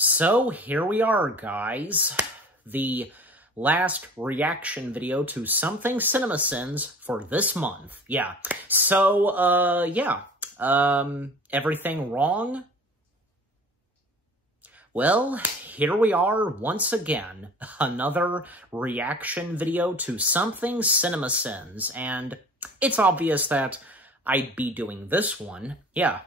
So here we are, guys. The last reaction video to Something CinemaSins for this month. Yeah. So, everything wrong? Well, here we are once again. Another reaction video to Something CinemaSins, and it's obvious that I'd be doing this one. Yeah.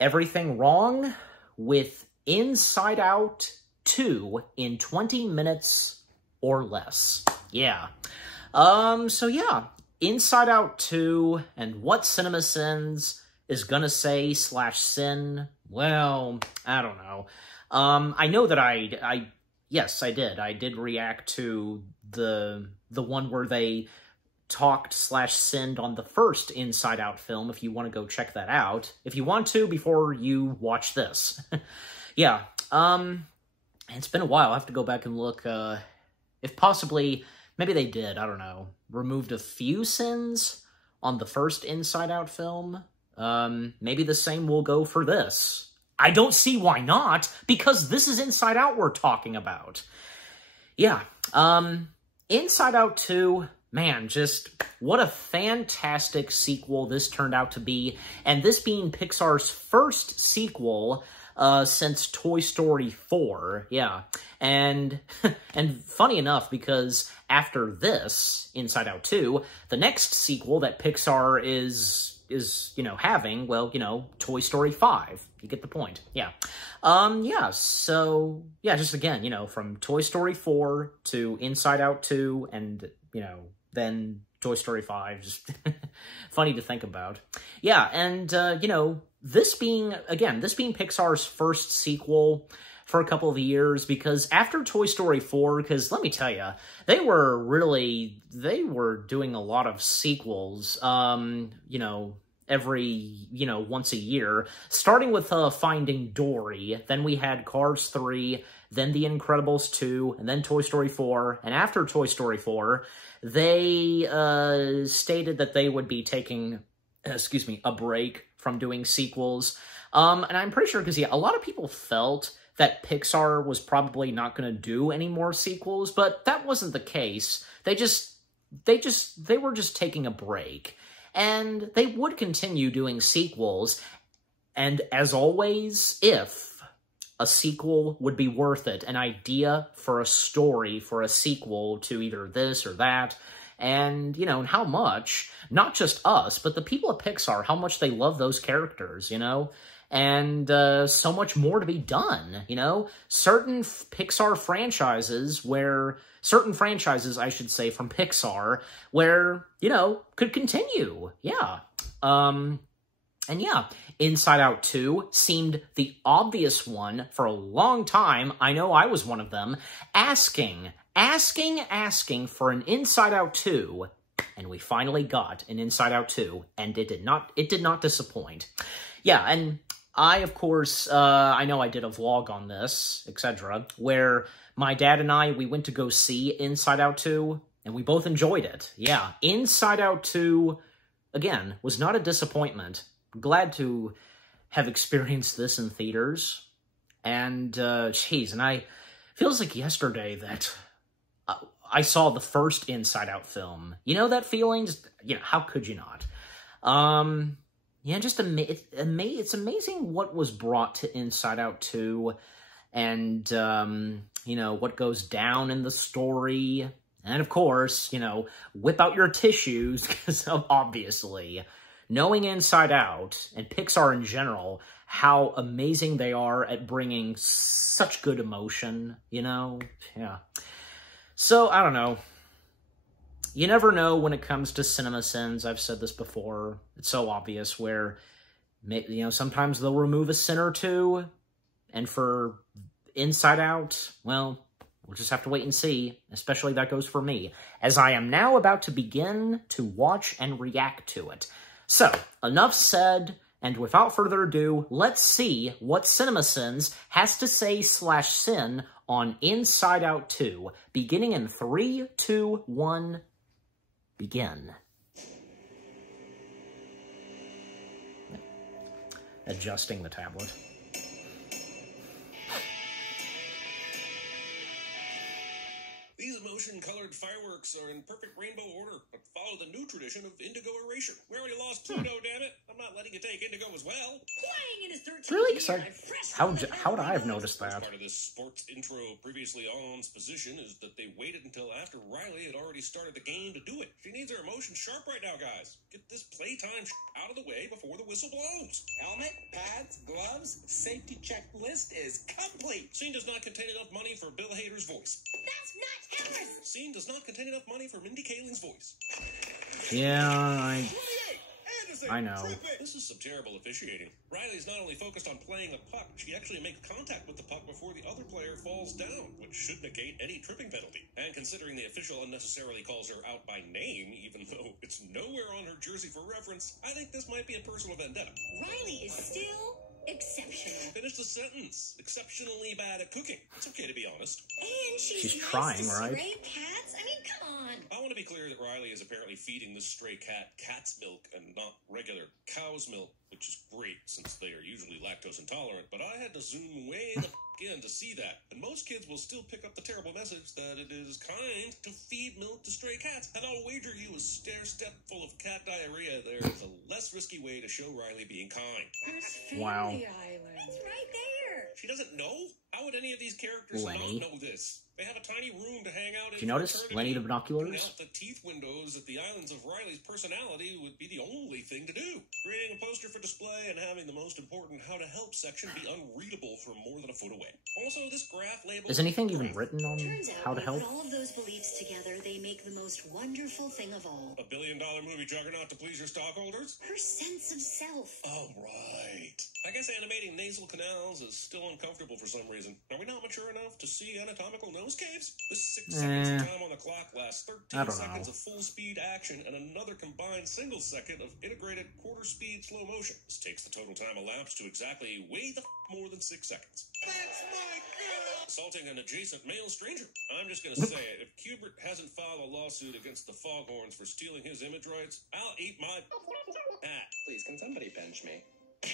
Everything wrong with Inside Out 2 in 20 minutes or less. Yeah. So yeah, Inside Out 2 and what CinemaSins is gonna say / sin. Well, I don't know. I know that yes, I did. I did react to the one where they talked / sinned on the first Inside Out film, if you want to go check that out. If you want to, before you watch this. Yeah, it's been a while. I have to go back and look, if possibly, maybe they did, I don't know, removed a few sins on the first Inside Out film. Maybe the same will go for this. I don't see why not, because this is Inside Out we're talking about. Yeah, Inside Out 2, man, just what a fantastic sequel this turned out to be, and this being Pixar's first sequel since Toy Story 4, yeah. And funny enough, because after this, Inside Out 2, the next sequel that Pixar is, you know, having, well, you know, Toy Story 5. You get the point. Yeah. Yeah, so, yeah, just again, you know, from Toy Story 4 to Inside Out 2, and, you know, then Toy Story 5, just funny to think about. Yeah, and, you know, this being Pixar's first sequel for a couple of years, because after Toy Story 4, because let me tell you, they were doing a lot of sequels, you know, once a year, starting with Finding Dory, then we had Cars 3, then The Incredibles 2, and then Toy Story 4, and after Toy Story 4, they stated that they would be taking, a break from doing sequels, and I'm pretty sure, because, yeah, a lot of people felt that Pixar was probably not going to do any more sequels, but that wasn't the case. They were just taking a break. And they would continue doing sequels, and as always, if a sequel would be worth it, an idea for a story for a sequel to either this or that, and, you know, and how much, not just us, but the people at Pixar, how much they love those characters, you know? And so much more to be done, you know? Certain franchises, I should say, from Pixar, where, you know, could continue, yeah. And yeah, Inside Out 2 seemed the obvious one for a long time. I know I was one of them, asking for an Inside Out 2, and we finally got an Inside Out 2, and it did not disappoint. Yeah, and I, of course, I know I did a vlog on this, etc., where my dad and we went to go see Inside Out 2, and we both enjoyed it. Yeah, Inside Out 2, again, was not a disappointment. Glad to have experienced this in theaters. And, geez, and feels like yesterday that I saw the first Inside Out film. You know that feeling? Just, you know, how could you not? Yeah, just it's amazing what was brought to Inside Out 2, and, you know, what goes down in the story. And, of course, you know, whip out your tissues, because obviously, knowing Inside Out, and Pixar in general, how amazing they are at bringing such good emotion, you know? Yeah. So, I don't know. You never know when it comes to CinemaSins. I've said this before. It's so obvious where, you know, sometimes they'll remove a sin or two. And for Inside Out, well, we'll just have to wait and see. Especially that goes for me, as I am now about to begin to watch and react to it. So, enough said, and without further ado, let's see what CinemaSins has to say / sin on Inside Out 2, beginning in 3, 2, 1... begin. Adjusting the tablet. emotion-colored fireworks are in perfect rainbow order, but follow the new tradition of indigo erasure. We already lost Pluto, damn it. I'm not letting you take indigo as well. Playing in his 13th Really? year, How would I have noticed that? Part of this sports intro previously on's position is that they waited until after Riley had already started the game to do it. She needs her emotions sharp right now, guys. Get this playtime out of the way before the whistle blows. Helmet, pads, gloves, safety checklist is complete. Scene does not contain enough money for Bill Hader's voice. That's not ours. Scene does not contain enough money for Mindy Kaling's voice. Yeah, I know. This is some terrible officiating. Riley's not only focused on playing a puck, she actually makes contact with the puck before the other player falls down, which should negate any tripping penalty. And considering the official unnecessarily calls her out by name, even though it's nowhere on her jersey for reference, I think this might be a personal vendetta. Riley is still exceptional. Finish the sentence. Exceptionally bad at cooking. It's okay to be honest. And she's nice trying, to right? stray cats. I mean, come on. I want to be clear that Riley is apparently feeding this stray cat cat's milk and not regular cow's milk, which is great since they are usually lactose intolerant, but I had to zoom way the in to see that. And most kids will still pick up the terrible message that it is kind to feed milk to stray cats. And I'll wager you a stair-step full of cat diarrhea there is a less risky way to show Riley being kind. There's Wow. Fairy Island. It's right there. She doesn't know? How would any of these characters Lenny. not know this? They have a tiny room to hang out in. Did you notice eternity. Lenny the Putting binoculars? out the teeth windows at the islands of Riley's personality would be the only thing to do. Creating a poster for display and having the most important how to help section be unreadable from more than a foot away. Also, this graph label... Is anything even written on Turns out how to when you help? put all of those beliefs together, they make the most wonderful thing of all. $1 billion movie juggernaut to please your stockholders? Her sense of self. Oh, right. I guess animating nasal canals is still uncomfortable for some reason. Are we not mature enough to see anatomical nose caves? This 6 seconds of time on the clock lasts 13 seconds of full-speed action and another combined single second of integrated quarter-speed slow motion. This takes the total time elapsed to exactly way the more than 6 seconds. That's my girl! Assaulting an adjacent male stranger. I'm just gonna say it. If Kubert hasn't filed a lawsuit against the Foghorns for stealing his image rights, I'll eat my... Please, can somebody pinch me?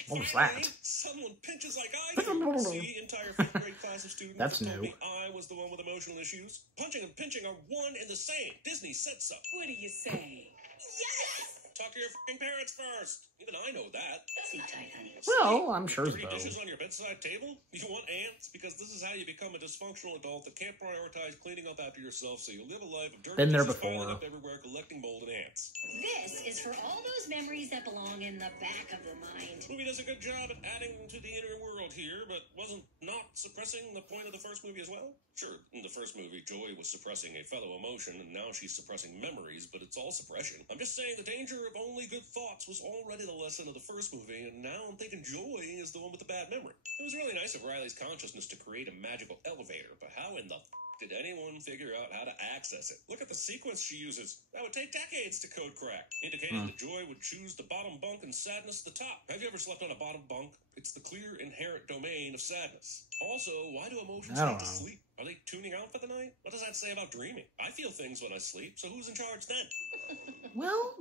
What was that? Someone pinches like I do. See, entire 5th grade class of students That's told new. me I was the one with emotional issues. Punching and pinching are one and the same. Disney said so. What do you say? Yes! Talk to your f***ing parents first. Even I know that. Sit tight, honey. Well, I'm sure Dirty so. dishes on your bedside table? You want ants? Because this is how you become a dysfunctional adult that can't prioritize cleaning up after yourself, so you live a life of dirty Been there dishes before. piling up everywhere, collecting mold and ants. This is for all those memories that belong in the back of the mind. Movie does a good job at adding to the inner world here, but wasn't not suppressing the point of the first movie as well? Sure, in the first movie, Joy was suppressing a fellow emotion, and now she's suppressing memories, but it's all suppression. I'm just saying the danger of only good thoughts was already the lesson of the first movie, and now I'm thinking Joy is the one with the bad memory. It was really nice of Riley's consciousness to create a magical elevator, but how in the did anyone figure out how to access it? Look at the sequence she uses. That would take decades to code crack, indicating that Joy would choose the bottom bunk and Sadness the top. Have you ever slept on a bottom bunk? It's the clear inherent domain of sadness. Also, why do emotions I don't have to know. sleep? Are they tuning out for the night? What does that say about dreaming? I feel things when I sleep, so who's in charge then? Well,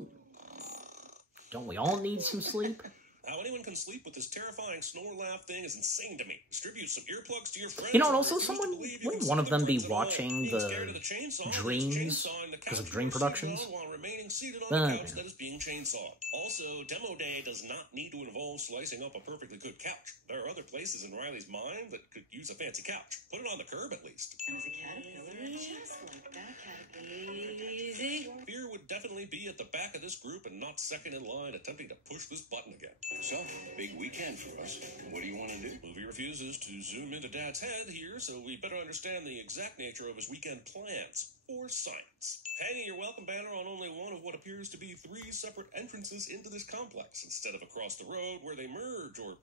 don't we all need some sleep? How anyone can sleep with this terrifying snore laugh thing is insane to me. Distribute some earplugs to your friends. You know, and also refuse to someone, believe you wouldn't can one of see them be prints at all. watching Being the scared of the chainsaw, Dreams chainsawing the because of couch Dream you're sitting Productions? on while remaining seated on the Yeah. couch that is being chainsawed. Also, demo day does not need to involve slicing up a perfectly good couch. There are other places in Riley's mind that could use a fancy couch. Put it on the curb at least. And as a caterpillar, just like that caterpillar. Easy. Fear would definitely be at the back of this group and not second in line attempting to push this button again. So, big weekend for us. What do you want to do? Movie refuses to zoom into Dad's head here, so we better understand the exact nature of his weekend plans. For science. Hanging your welcome banner on only one of what appears to be 3 separate entrances into this complex, instead of across the road where they merge, or,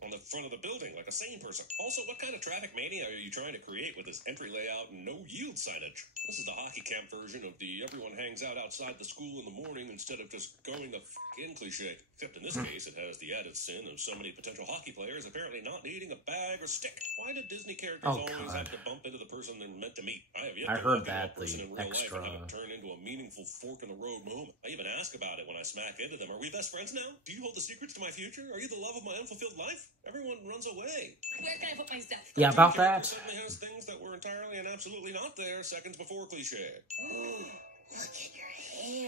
on the front of the building like a sane person. Also, what kind of traffic mania are you trying to create with this entry layout and no yield signage? This is the hockey camp version of the everyone hangs out outside the school in the morning instead of just going the in cliche. Except in this case, it has the added sin of so many potential hockey players apparently not needing a bag or stick. Why do Disney characters always have to bump into the person they're meant to meet? I have yet to heard look at that, person in the real life extra- and have it turn into a meaningful fork in the road moment. I even ask about it when I smack into them. Are we best friends now? Do you hold the secrets to my future? Are you the love of my unfulfilled life? Everyone runs away. Where can I put my stuff? Yeah, about Character that. suddenly has things that were entirely and absolutely not there seconds before cliche. Ooh, look at your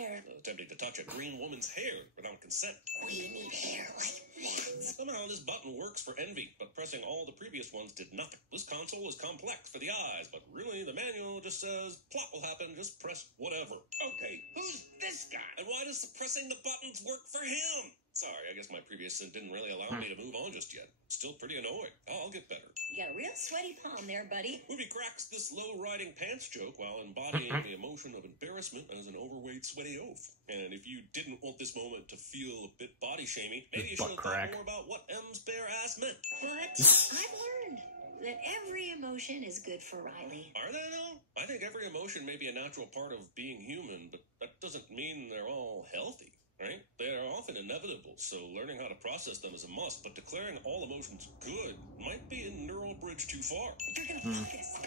hair. Attempting to touch a green woman's hair without consent. We need hair like that. Somehow this button works for Envy, but pressing all the previous ones did nothing. This console is complex for the eyes, but really the manual just says, plot will happen, just press whatever. Okay, who's this guy? And why does pressing the buttons work for him? Sorry, I guess my previous sin didn't really allow me to move on just yet. Still pretty annoying. I'll get better. You got a real sweaty palm there, buddy. Movie cracks this low-riding pants joke while embodying the emotion of embarrassment as an overweight, sweaty oaf. And if you didn't want this moment to feel a bit body-shamey, maybe you should have thought more about what M's bare ass meant. But I've learned that every emotion is good for Riley. Are they, though? I think every emotion may be a natural part of being human, but that doesn't mean they're all healthy. Right? They are often inevitable, so learning how to process them is a must, but declaring all emotions good might be a neural bridge too far. You're gonna focus.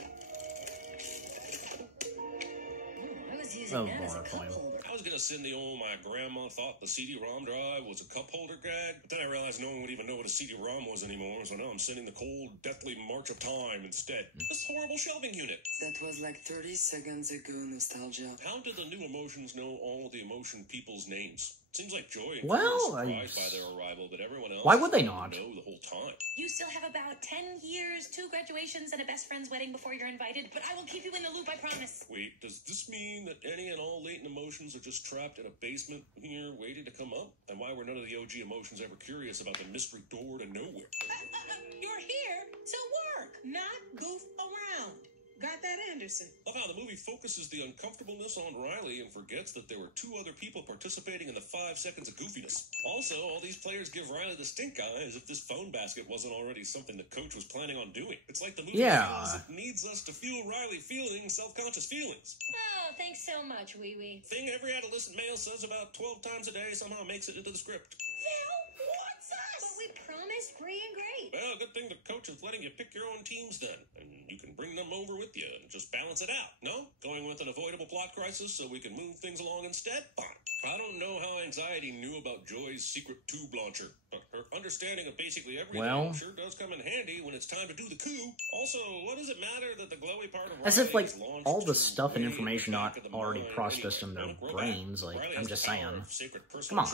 Oh, I was using that as a cup holder. I was gonna send the old my grandma thought the CD-ROM drive was a cup holder gag, but then I realized no one would even know what a CD-ROM was anymore, so now I'm sending the cold, deathly march of time instead. This horrible shelving unit. That was like 30 seconds ago, nostalgia. How did the new emotions know all the emotion people's names? Seems like Joy and Well, were surprised by their arrival, but everyone else why would they not know the whole time? You still have about 10 years, 2 graduations, and a best friend's wedding before you're invited, but I will keep you in the loop, I promise. Wait, does this mean that any and all latent emotions are just trapped in a basement here waiting to come up? And why were none of the OG emotions ever curious about the mystery door to nowhere? You're here to work, not goof around. Got that, Anderson? Love how the movie focuses the uncomfortableness on Riley and forgets that there were 2 other people participating in the 5 seconds of goofiness. Also, all these players give Riley the stink eye as if this phone basket wasn't already something the coach was planning on doing. It's like the movie feels it needs us to feel Riley feeling self-conscious feelings. Oh, thanks so much, Wee Wee. Thing every adolescent male says about 12 times a day somehow makes it into the script. Phil, what's us? But we promised Green and Great. Well, good thing the coach is letting you pick your own teams then, and you can bring them over with you and just balance it out. No? Going with an avoidable plot crisis so we can move things along instead? Fine. I don't know how Anxiety knew about Joy's secret tube launcher, but her understanding of basically everything sure does come in handy when it's time to do the coup. Also, what does it matter that the glowy part of as if, like, all the stuff and information not already processed in their brains, like, I'm just saying. Come on.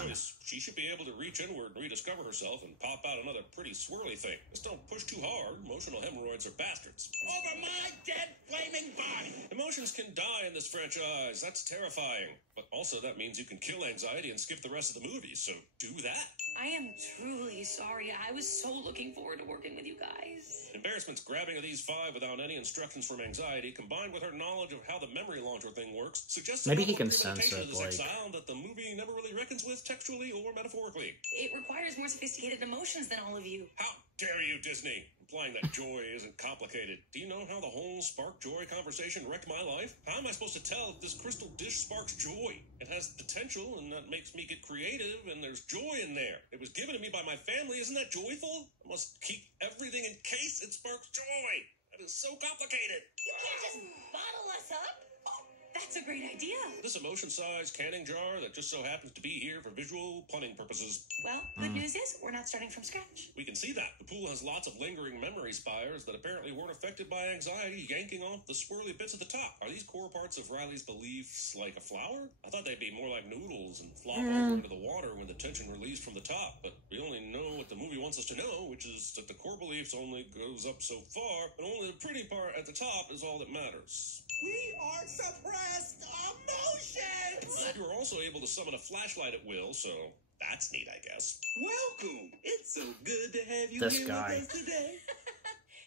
She should be able to reach inward and rediscover herself and pop out another pretty swirly thing. Just don't push too hard. Emotional hemorrhoids are bastards. Over my dead flaming body! Emotions can die in this franchise. That's terrifying. But also that means you can kill Anxiety and skip the rest of the movie, so do that. I am truly sorry. I was so looking forward to working with you guys. Embarrassment's grabbing of these 5 without any instructions from Anxiety, combined with her knowledge of how the memory launcher thing works, suggests maybe he can sense it, like, exile that the movie never really reckons with textually or metaphorically. It requires more sophisticated emotions than all of you. How dare you, Disney? Implying that joy isn't complicated. Do you know how the whole spark joy conversation wrecked my life? How am I supposed to tell if this crystal dish sparks joy? It has potential, and that makes me get creative, and there's joy in there. It was given to me by my family. Isn't that joyful? I must keep everything in case it sparks joy. That is so complicated. You can't just bottle us up. Oh, that's a great idea. This emotion-sized canning jar that just so happens to be here for visual punning purposes. Well, good news is we're not starting from scratch. We can see that. The pool has lots of lingering memory spires that apparently weren't affected by Anxiety yanking off the swirly bits at the top. Are these core parts of Riley's beliefs like a flower? I thought they'd be more like noodles and flop over into the water when the tension released from the top, but we only know what the movie wants us to know, which is that the core beliefs only goes up so far, and only the pretty part at the top is all that matters. We are suppressed emotions! You were also able to summon a flashlight at will, so that's neat, I guess. Welcome! It's so good to have you This here guy. with us today.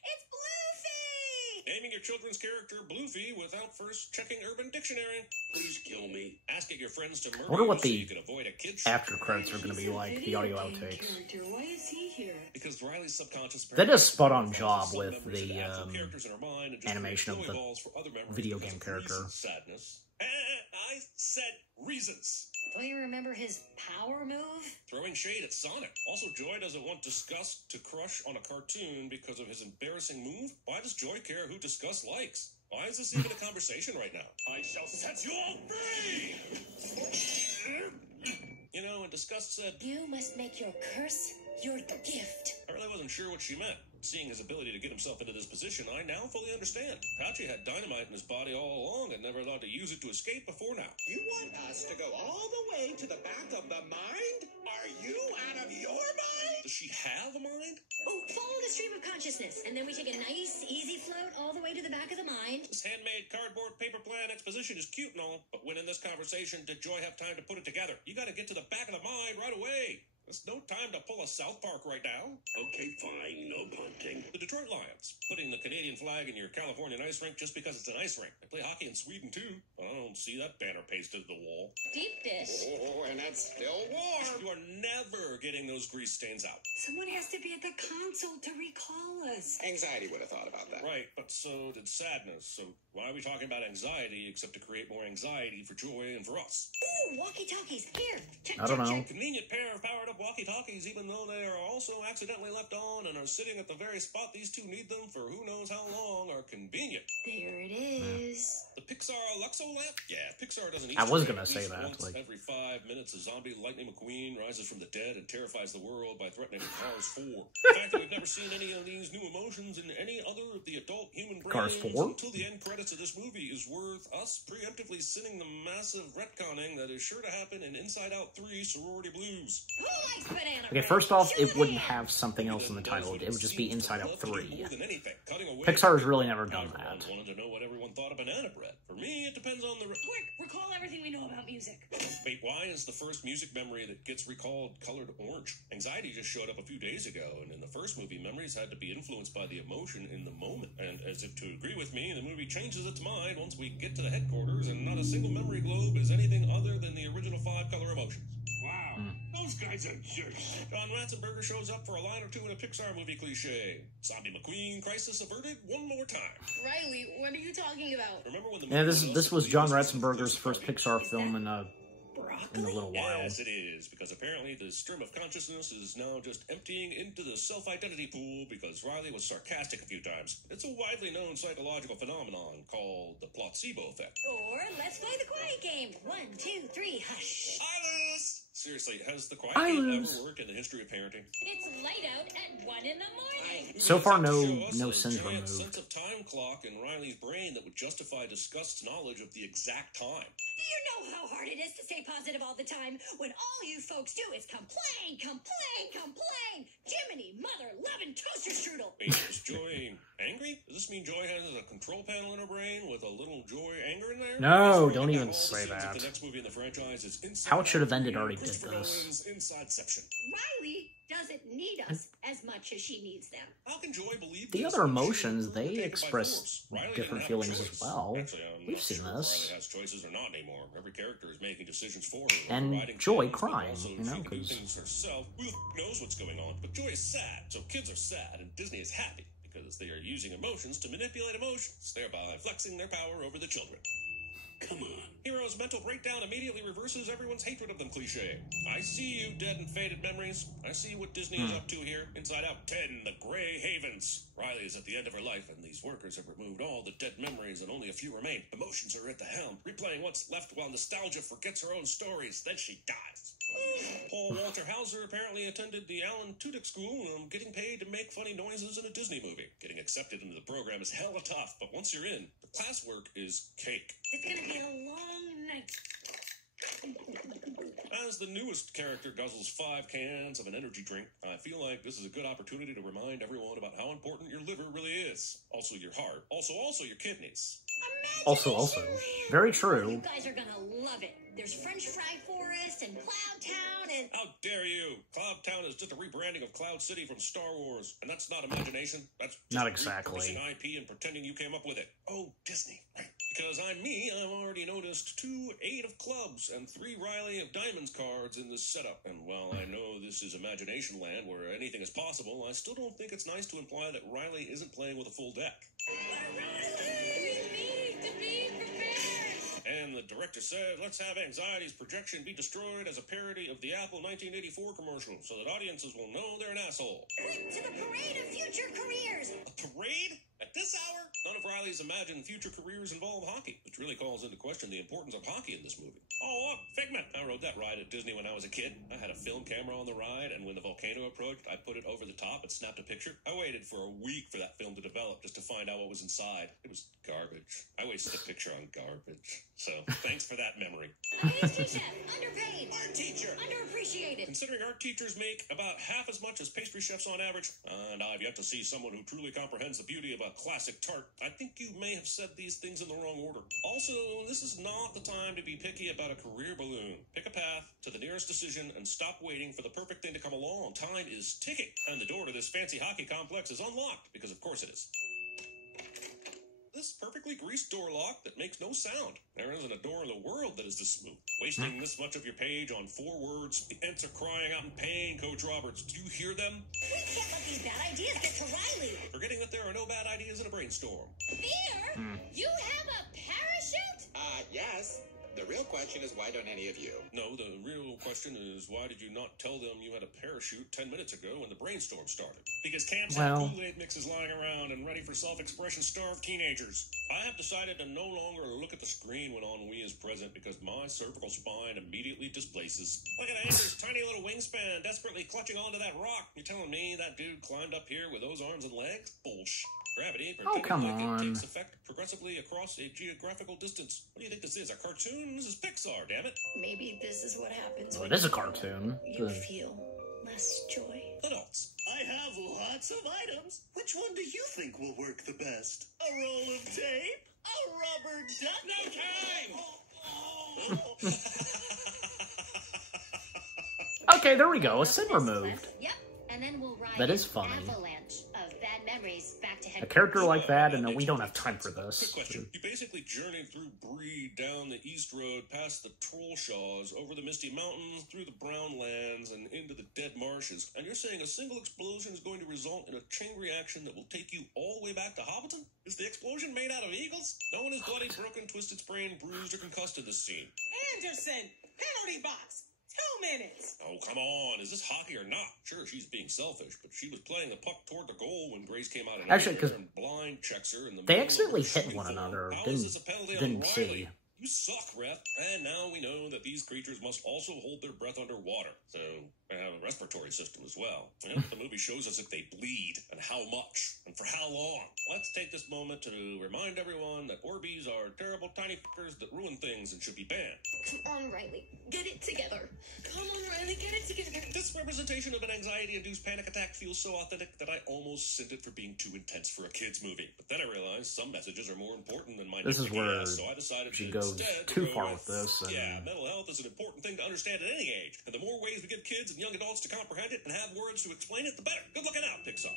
It's Bluefy! Naming your children's character Bluefy without first checking Urban Dictionary. Please kill me. Asking your friends to murder wonder what you so the you can avoid a kid after credits are going to be like, the audio Video game outtakes. character. Why is he here? Because Riley's subconscious That does spot on processes job some with memories the, of actual characters in her mind and just animation of creates the glowy balls for other memories video because game of character. reasons. Sadness. I said reasons. Don't you remember his power move? Throwing shade at Sonic. Also, Joy doesn't want Disgust to crush on a cartoon because of his embarrassing move. Why does Joy care who Disgust likes? Why is this even a conversation right now? I shall set you all free! You know, when Disgust said, You must make your curse your gift. I really wasn't sure what she meant. Seeing his ability to get himself into this position, I now fully understand. Pouchy had dynamite in his body all along and never thought to use it to escape before now. You want us to go all the way to the back of the mind? Are you out of your mind? Does she have a mind? Oh, follow the stream of consciousness, and then we take a nice, easy float all the way to the back of the mind. This handmade cardboard paper plan exposition is cute and all, but when in this conversation did Joy have time to put it together? You gotta get to the back of the mind right away. There's no time to pull a South Park right now. Okay, fine, no punting. The Detroit Lions, putting the Canadian flag in your Californian ice rink just because it's an ice rink. They play hockey in Sweden too, but I don't see that banner pasted to the wall. Deep dish. Oh, and that's still warm. You are never getting those grease stains out. Someone has to be at the console to recall us. Anxiety would have thought about that. Right, but so did sadness. So why are we talking about anxiety except to create more anxiety for Joy and for us? Ooh, walkie-talkies. Here. Check, I don't check, know. check. Convenient pair of powered-up walkie-talkies, even though they are also accidentally left on and are sitting at the very spot these two need them for who knows how long, are convenient. There it is. The Pixar Luxo lamp? Yeah, Pixar doesn't I was Easter egg gonna at say least that, once like- every 5 minutes, a zombie Lightning McQueen rises from the dead and terrifies the world by threatening Cars 4. The fact that we've never seen any of these new emotions in any other of the adult human brains Cars 4? until the end credits of this movie is worth us preemptively sinning the massive retconning that is sure to happen in Inside Out 3 Sorority Blues. Who likes banana Okay, bread? first off, Shoot it wouldn't hand. have something else in the title. It would just be Inside Out 3. More than anything, cutting away Pixar's really never done Everyone that. wanted to know what everyone thought of banana bread. For me, it depends on the... Quick, recall everything we know about music. Wait, why is the first music memory that gets recalled colored orange? Anxiety just showed up a few days ago, and in the first movie, memories had to be influenced by the emotion in the moment. And as if to agree with me, the movie changes its mind once we get to the headquarters, and not a single memory globe is anything other than the original 5 color emotions. Wow, those guys are jerks. John Ratzenberger shows up for a line or two in a Pixar movie cliche. Zombie McQueen, crisis averted, one more time. Riley, what are you talking about? Remember when the Yeah, movie this was John Ratzenberger's Ratzenberger's first Pixar film in a little while. Yes, it is, because apparently the stream of consciousness is now just emptying into the self-identity pool because Riley was sarcastic a few times. It's a widely known psychological phenomenon called the placebo effect. Or let's play the quiet game. 1, 2, 3, hush. I lose! Seriously, has the quiet I game lose. ever worked in the history of parenting? It's light out at 1 in the morning. So far, no Show us a sins giant removed. sense of time clock in Riley's brain that would justify Disgust's knowledge of the exact time. Do you know how hard it is to stay positive all the time when all you folks do is complain, complain, complain? Jiminy, mother-loving toaster strudel. Wait, is Joy angry? Does this mean Joy has a control panel in her brain with a little Joy anger in there? No, This don't really even got all the say scenes of that. The next movie in the franchise is Inside How it should have Out ended 3, already did Christopher this. Nolan's Insideception. Riley doesn't need us as much as she needs them. How can Joy believe The this other when she emotions, was they taken by express force? Riley didn't different have a feelings as choice. well. Actually, I'm We've not seen sure if this. Riley has choices or not anymore. Every character is making decisions for her. And overriding Joy things, but crying, also you know, she can do 'cause- things herself. Who knows what's going on? But Joy is sad, so kids are sad, and Disney is happy because they are using emotions to manipulate emotions, thereby flexing their power over the children. Come on. Hero's mental breakdown immediately reverses everyone's hatred of them cliche. I see you, dead and faded memories. I see what Disney is up to here. Inside Out 10, The Grey Havens. Riley is at the end of her life, and these workers have removed all the dead memories, and only a few remain. Emotions are at the helm, replaying what's left while nostalgia forgets her own stories. Then she dies. Paul Walter Hauser apparently attended the Alan Tudyk School, getting paid to make funny noises in a Disney movie. Getting accepted into the program is hella tough, but once you're in, the classwork is cake. It's gonna be a long night. As the newest character guzzles 5 cans of an energy drink, I feel like this is a good opportunity to remind everyone about how important your liver really is. Also your heart. Also your kidneys. Also. Very You true. guys are gonna love it. There's French Fry Forest and Cloud Town and... How dare you! Cloud Town is just a rebranding of Cloud City from Star Wars, and that's not imagination. That's just Not exactly. repurposing IP and pretending you came up with it. Oh, Disney. Because I'm me, I've already noticed 2 8 of clubs and 3 Riley of Diamonds cards in this setup. And while I know this is imagination land where anything is possible, I still don't think it's nice to imply that Riley isn't playing with a full deck. And the director said, let's have Anxiety's projection be destroyed as a parody of the Apple 1984 commercial so that audiences will know they're an asshole. Quick to the parade of future careers! A parade? At this hour? None of Riley's Riley's imagined future careers involve hockey, which really calls into question the importance of hockey in this movie. Oh, look, Figment! I rode that ride at Disney when I was a kid. I had a film camera on the ride, and when the volcano approached, I put it over the top and snapped a picture. I waited for a week for that film to develop just to find out what was inside. It was garbage. I wasted a picture on garbage. So, thanks for that memory. A pastry chef, underpaid. Art teacher. Underappreciated. Considering art teachers make about half as much as pastry chefs on average, and I've yet to see someone who truly comprehends the beauty of a classic tart, I think you may have said these things in the wrong order. Also, this is not the time to be picky about a career balloon. Pick a path to the nearest decision and stop waiting for the perfect thing to come along. Time is ticking, and the door to this fancy hockey complex is unlocked, because of course it is. This perfectly greased door lock that makes no sound. There isn't a door in the world that is this smooth. Wasting this much of your page on 4 words. The Ents are crying out in pain, Coach Roberts. Do you hear them? We can't let these bad ideas get to Riley. Forgetting that there are no bad ideas in a brainstorm. Fear? You have a parachute? Yes. The real question is, why don't any of you? No, the real question is, why did you not tell them you had a parachute 10 minutes ago when the brainstorm started? Because camps have Kool-Aid mixes lying around and ready for self-expression starved teenagers. I have decided to no longer look at the screen when ennui is present because my cervical spine immediately displaces. Look at Andrew's tiny little wingspan desperately clutching onto that rock. You're telling me that dude climbed up here with those arms and legs? Bullshit. Gravity, takes effect progressively across a geographical distance. What do you think this is, a cartoon? This is Pixar, damn it. Maybe this is what happens Well, it is a cartoon. you feel less joy. Adults. I have lots of items. Which one do you think will work the best? A roll of tape? A rubber duck? No time! Okay, there we go. A sin removed. Yep. And then we'll ride That is funny. an avalanche of bad memories back to A headquarters. character like that, and we don't have time for this. Quick question. You basically journeyed through Bree, down the East Road, past the Trollshaws, over the Misty Mountains, through the Brown Lands, and into the Dead Marshes. And you're saying a single explosion is going to result in a chain reaction that will take you all the way back to Hobbiton? Is the explosion made out of eagles? No one is bloody, broken, twisted, sprained, bruised, or concussed in this scene. Anderson, penalty box. 2 minutes. Oh, come on. Is this hockey or not? Sure, she's being selfish, but she was playing the puck toward the goal when Grace came out Actually, because and blind checks her in the they accidentally hit one another. How is this a penalty on Didn't Riley? see. You suck, ref. And now we know that these creatures must also hold their breath underwater. So they have a respiratory system as well. You know, the movie shows us if they bleed and how much and for how long. Let's take this moment to remind everyone that Orbeez are terrible tiny fuckers that ruin things and should be banned. Come on, Riley. Get it together. Come on, Riley, get it together. This representation of an anxiety-induced panic attack feels so authentic that I almost sent it for being too intense for a kid's movie. But then I realized some messages are more important than my This is where so I decided she to goes instead too go far with, with this. And yeah, mental health is an important thing to understand at any age. And the more ways we give kids and young adults to comprehend it and have words to explain it, the better. Good looking out, Pixar.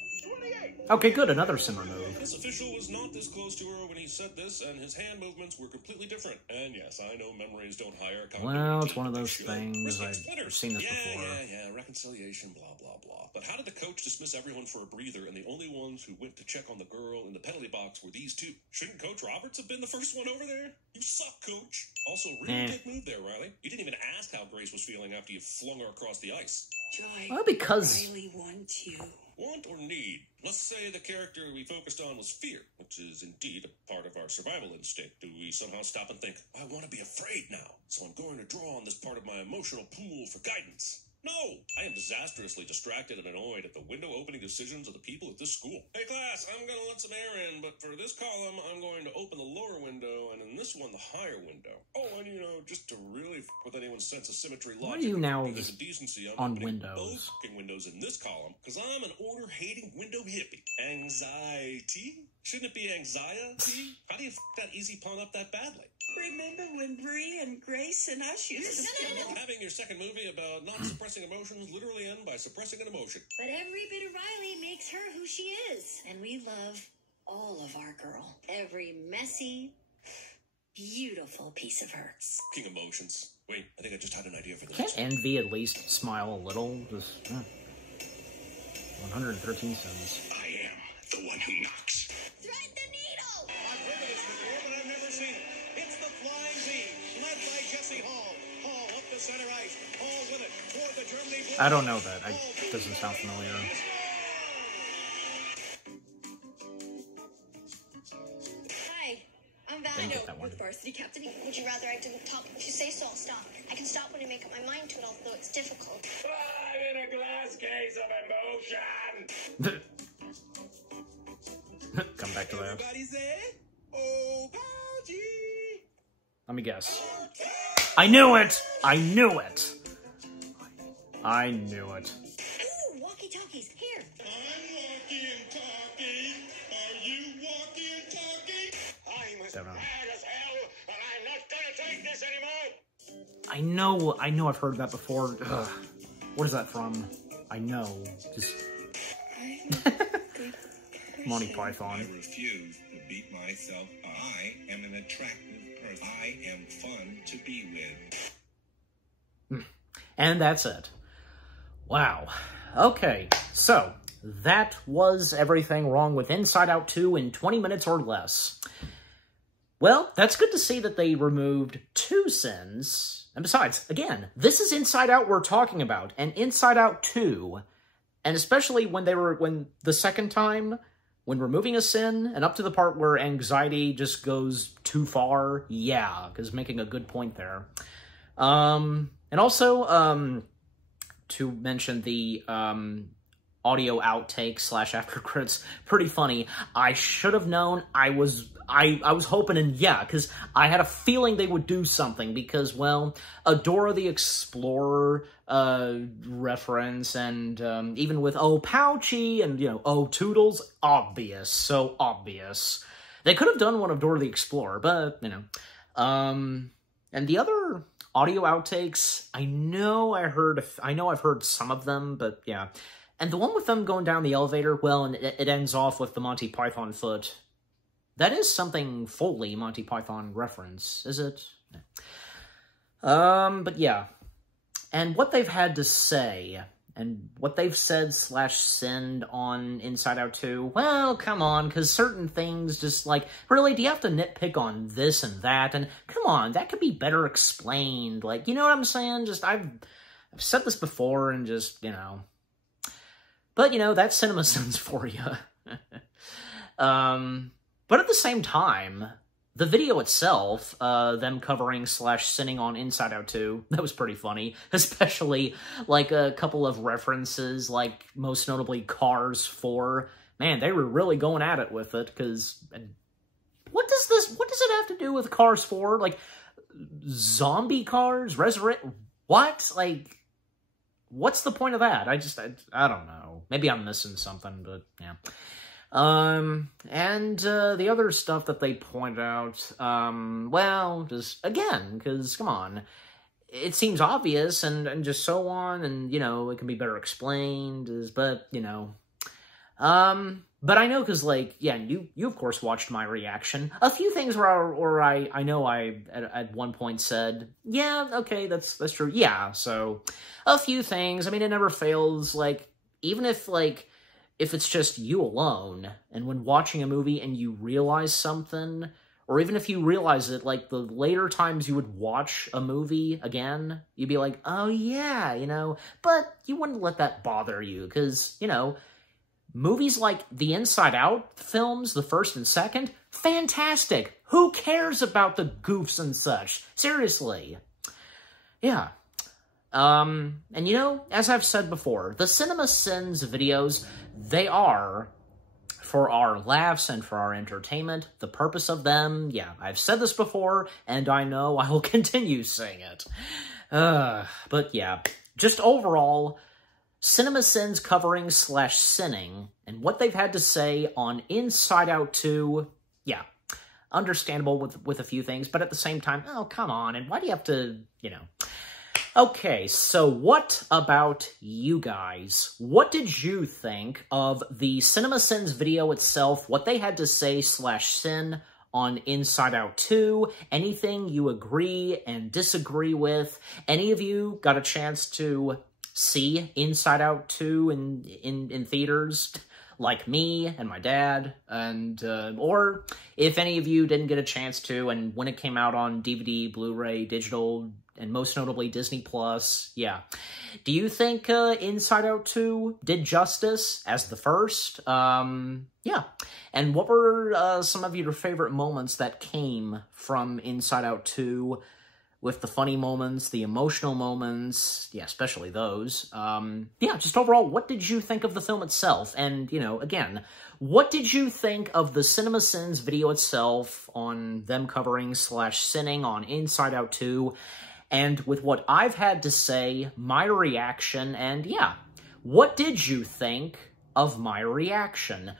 Okay, good. Another sin removed. This official was not this close to her when he said this, and his hand movements were completely different. And yes, I know memories don't hire a Well, it's one of those things. I've seen this before. Yeah, reconciliation, blah, blah, blah. But how did the coach dismiss everyone for a breather, and the only ones who went to check on the girl in the penalty box were these two? Shouldn't Coach Roberts have been the first one over there? You suck, Coach. Also, real dick move there, Riley. You didn't even ask how Grace was feeling after you flung her across the ice. Joy. Well, because Riley wants you. Want or need? Let's say the character we focused on was fear, which is indeed a part of our survival instinct. Do we somehow stop and think, I want to be afraid now, so I'm going to draw on this part of my emotional pool for guidance? No! I am disastrously distracted and annoyed at the window-opening decisions of the people at this school. Hey, class, I'm going to let some air in, but for this column, I'm going to open the lower window, and in this one, the higher window. Oh, and just to really with anyone's sense of symmetry, logic, why are you now and decency, I'm on opening Windows? both fucking windows in this column, because I'm an order-hating window hippie. Anxiety? Shouldn't it be anxiety? How do you that easy pun up that badly? Remember when Bree and Grace and us used to... Having your second movie about not suppressing emotions literally end by suppressing an emotion. But every bit of Riley makes her who she is. And we love all of our girl. Every messy, beautiful piece of her. King emotions. Wait, I think I just had an idea for the can't next one. Envy at least smile a little? Just 113 cents. I am the one who knocks. Thread the needle! I've heard of this before, but I've never seen it. It's the Flying V, led by Jesse Hall. Hall up the center ice. Hall with it toward the Germany blue. I don't know that. It doesn't sound familiar. didn't get that one. You're the varsity captain. Would you rather I didn't talk? If you say so, I'll stop. I can stop when I make up my mind to it, although it's difficult. I'm in a glass case of emotion. Come back to that. Everybody say, oh, Fauci. Let me guess. I knew it! I knew it! I knew it. Ooh, walkie-talkies. Here. I'm walking and talking. Are you walking and talking? I'm as Don't know. mad as hell, and I'm not gonna take this anymore. I know I've heard that before. Ugh. What is that from? I know. Just... Monty Python. I refuse to beat myself up. I am an attractive person. I am fun to be with. And that's it. Wow. Okay, so that was everything wrong with Inside Out 2 in 20 minutes or less. Well, that's good to see that they removed 2 sins. And besides, again, this is Inside Out we're talking about, and Inside Out 2, and especially when the second time, when removing a sin, and up to the part where anxiety just goes too far, yeah, because making a good point there. And also, to mention the audio outtake / after credits, pretty funny. I should have known. I was hoping, and yeah, because I had a feeling they would do something, because, well, a Dora the Explorer reference, and even with Oh Pouchy and, you know, Oh Toodles, obvious, so obvious. They could have done one of Dora the Explorer, but, you know. And the other audio outtakes, I know I've heard some of them, but yeah. And the one with them going down the elevator, well, and it ends off with the Monty Python foot. That is something fully Monty Python reference, is it? But yeah. And what they've had to say, and what they've said / sinned on Inside Out 2, well, come on, because certain things just, like, really, do you have to nitpick on this and that? And come on, that could be better explained. Like, you know what I'm saying? Just, I've said this before, and just, you know. But, you know, that's CinemaSins for you. But at the same time, the video itself, them covering / sinning on Inside Out 2, that was pretty funny. Especially, like, a couple of references, like, most notably Cars 4. Man, they were really going at it with it, because... What does it have to do with Cars 4? Like, zombie cars? Resurrect... What? Like... What's the point of that? I don't know. Maybe I'm missing something, but yeah. And the other stuff that they point out, well, just, again, because, come on, it seems obvious, and just so on, and, you know, it can be better explained, but, you know, but I know, because, like, yeah, you of course watched my reaction. A few things where I know I at one point said, yeah, okay, that's true, yeah, so, a few things. I mean, it never fails, like, even if it's just you alone, and when watching a movie and you realize something, or even if you realize it, like, the later times you would watch a movie again, you'd be like, oh yeah, you know, but you wouldn't let that bother you, because, you know, movies like the Inside Out films, the first and second, fantastic. Who cares about the goofs and such? Seriously. Yeah. And you know, as I've said before, the CinemaSins videos, they are for our laughs and for our entertainment. The purpose of them, yeah, I've said this before, and I know I will continue saying it. But yeah, just overall, CinemaSins covering / sinning, and what they've had to say on Inside Out 2, yeah, understandable with a few things, but at the same time, oh, come on, and why do you have to, you know... Okay, so what about you guys? What did you think of the CinemaSins video itself, what they had to say / sin on Inside Out 2? Anything you agree and disagree with? Any of you got a chance to see Inside Out 2 in theaters, like me and my dad, and or if any of you didn't get a chance to, and when it came out on DVD, Blu-ray, digital, and most notably Disney Plus. Yeah. Do you think Inside Out 2 did justice as the first? Yeah. And what were some of your favorite moments that came from Inside Out 2? With the funny moments, the emotional moments, yeah, especially those. Yeah, just overall, what did you think of the film itself? And, you know, again, what did you think of the CinemaSins video itself on them covering / sinning on Inside Out 2? And with what I've had to say, my reaction, and yeah, what did you think of my reaction?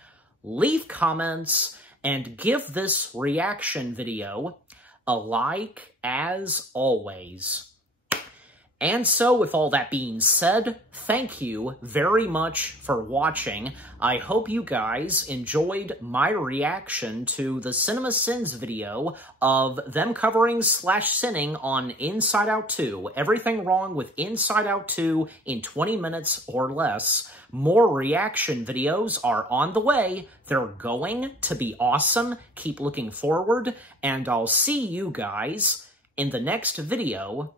Leave comments and give this reaction video a like, as always. And so, with all that being said, thank you very much for watching. I hope you guys enjoyed my reaction to the CinemaSins video of them covering / sinning on Inside Out 2. Everything wrong with Inside Out 2 in 20 minutes or less. More reaction videos are on the way. They're going to be awesome. Keep looking forward, and I'll see you guys in the next video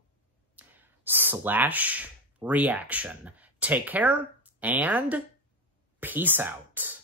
/ reaction. Take care, and peace out.